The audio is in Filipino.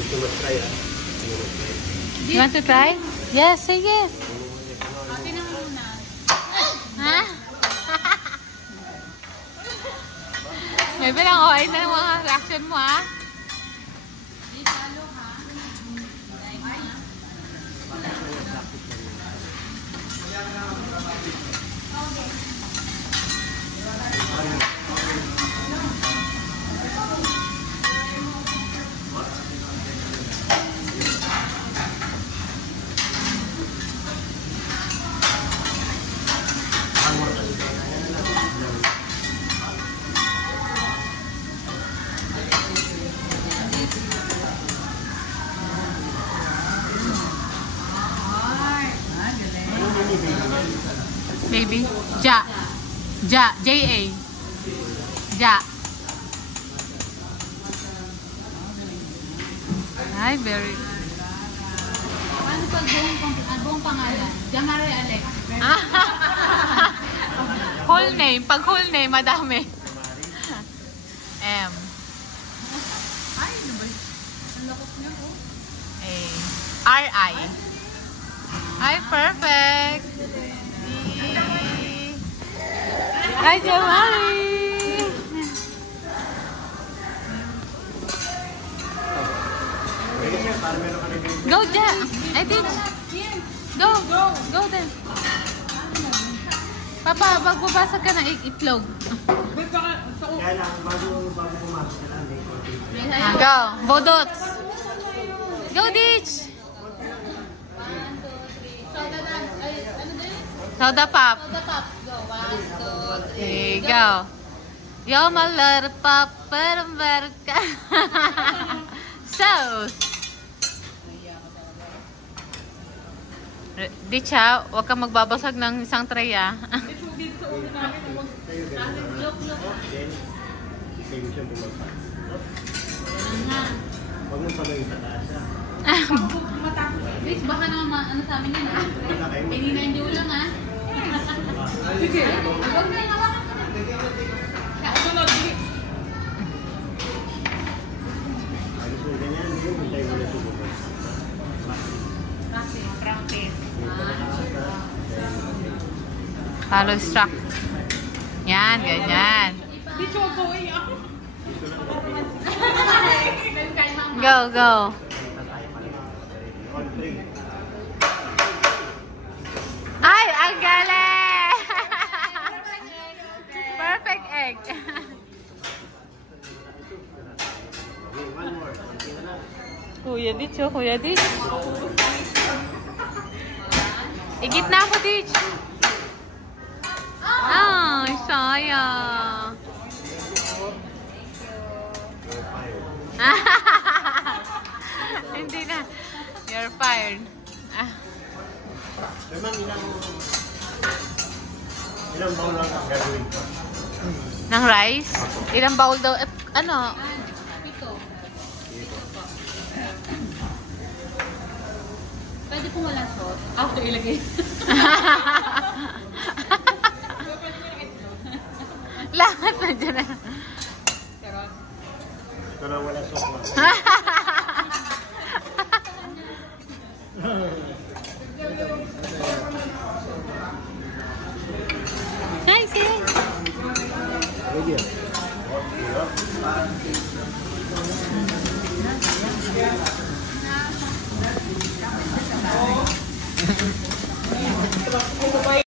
You want to try? Yes, say yes. Ate na muna. Ha? May bilang okay na yung mga reaction mo, ha? Di salo, ha? Baby. Ja. Ja. J-A. Ja. Hi, very. Paano pag buong pangalan? Jamare Alex. Whole name. Pag whole name, madami. M. Ay, ano ba? Ang lakot niya po. A. R-I. Hi, perfect. Hi, Jamari. Go, Ja. I teach. Go. Go then. Papa, magbabasag ka ng itlog. Go. Bodots. Go, Ditch. 1, 2, 3. Soda na. Ay, ano din? Soda pop. Soda pop. Go. 1, 2, 3. Okay, go. Yo, my little pop, pero meron ka. Sauce. Ditch ha, huwag kang magbabasag ng isang tray ah. Huwag mong pagawin sa taas. Bitch, baka naman ano sa amin yun ha? Pininandiyo lang ha? Sige. Huwag na yung hawakan ko na. Kasunod. Ayos mo ganyan, hindi mo tayo wala subukan. Practice. Follow instruct. Yan, ganyan. Bitch, huwag ko iyak. Go, go. Ay, ang galing! Perfect egg. Kuya Ditch, oh, Kuya Ditch. Igitna mo, Ditch. Ay, sayang. Hindi na. You're fired. Naman, ilang baon lang ang gagawin ko? Ng rice? Ilang bowl daw? Ano? Pito. Pwede kung wala sauce. Ako ilagay. Lahat na dyan na. Ito lang wala sokwa. Nice, eh? Ready?